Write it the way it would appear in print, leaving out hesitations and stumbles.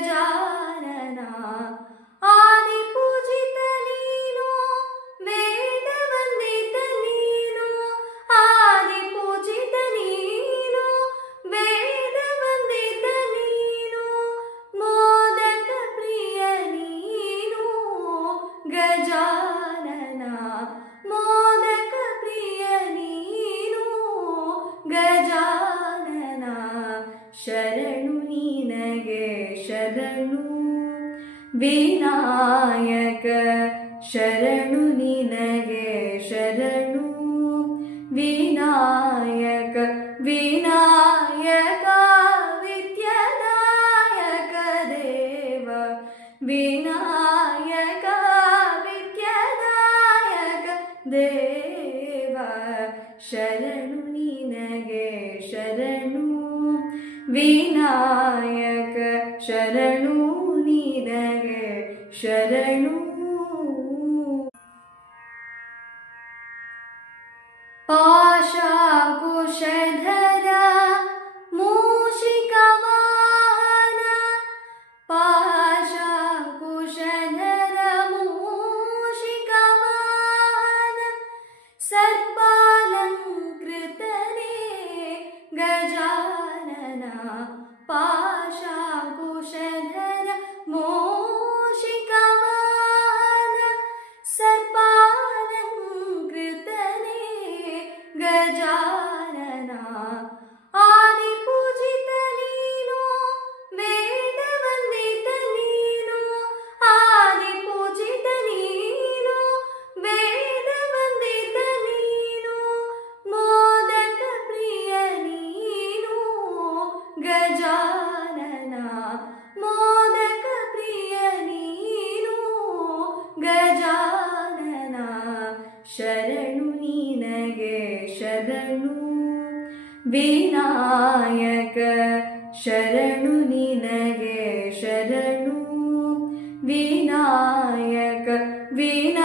ಗಜಾನನ ಆದಿಪೂಜಿತ ನೀನು ವೇದ ವಂದಿತ ನೀನು ಆದಿಪೂಜಿತ ನೀನು ವೇದ ವಂದಿತ ನೀನು ಮೋದಕ ಪ್ರಿಯ ನೀನು ಗಜಾನನ ಮೋದಕ ಪ್ರಿಯ ನೀನು ಗಜಾನನ ಶರಣು ನಿನಗೆ ಶರಣು ವಿನಾಯಕ ಶರಣು ನಿನಗೆ ಶರಣು ವಿನಾಯಕ ವಿನಾಯಕ ವಿದ್ಯಾದಾಯಕ ದೇವ ವಿನಾಯಕ ವಿದ್ಯಾದಾಯಕ ದೇವ ಶರಣು ನಿನಗೆ ಶರಣು ವಿನಾಯಕ ಶರಣು ನಿನಗೆ ಶರಣು ಪಾಶಾಂಕುಶಧರ ಮೂಷಿಕ ವಾಹನ ಪಾಶಾಂಕುಶಧರ ಮೂಷಿಕ ವಾಹನ ಸರ್ಪಾಲಂಕೃತನೇ ಗಜಾನನ ಪಾಶಾಂಕುಶಧರ ಮೂಷಿಕ ವಾಹನ ಸರ್ಪಾಲಂಕೃತನೇ ಗಜಾನನ ಆದಿಪೂಜಿತ ನೀನು ವೇದ ವಂದಿತ ನೀನು ಆದಿಪೂಜಿತ ನೀನು ವೇದ ವಂದಿತ ನೀನು ಮೋದಕ ಪ್ರಿಯ ನೀನು ಗಜಾನನ ಮೋದಕ ಪ್ರಿಯ ನೀನು ಗಜಾನನ ಶರಣು ನಿನಗೆ ಶರಣು ವಿನಾಯಕ ಶರಣು ನಿನಗೆ ಶರಣು ವಿನಾಯಕ ವಿನಾಯಕ